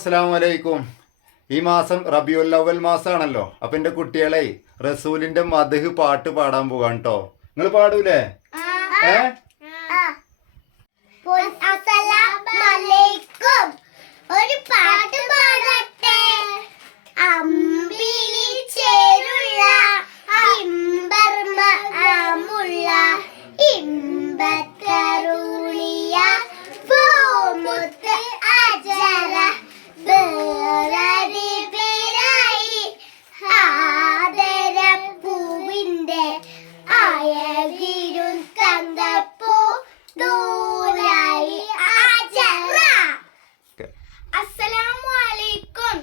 അസ്സലാമു അലൈക്കും. ഈ മാസം റബിയുൽ അവൽ മാസമാണല്ലോ. അപ്പം എൻ്റെ കുട്ടികളെ റസൂലിന്റെ മദ്ഹ് പാട്ട് പാടാൻ പോകാൻ കേട്ടോ. നിങ്ങൾ പാടൂലേ? ഒരു പാട്ട് പാടട്ടെ. അമ്പിളി ചേരുള്ള ഇമ്പർമുള്ള ഇമ്പത്തരുളിയ പൂമുത്ത് അജര വേറൊരു പേരായി ആദരപ്പൂവിന്റെ അഴകിരും തങ്കപ്പൂ ദൂരായി അജറ. അസ്സലാമു അലൈക്കും.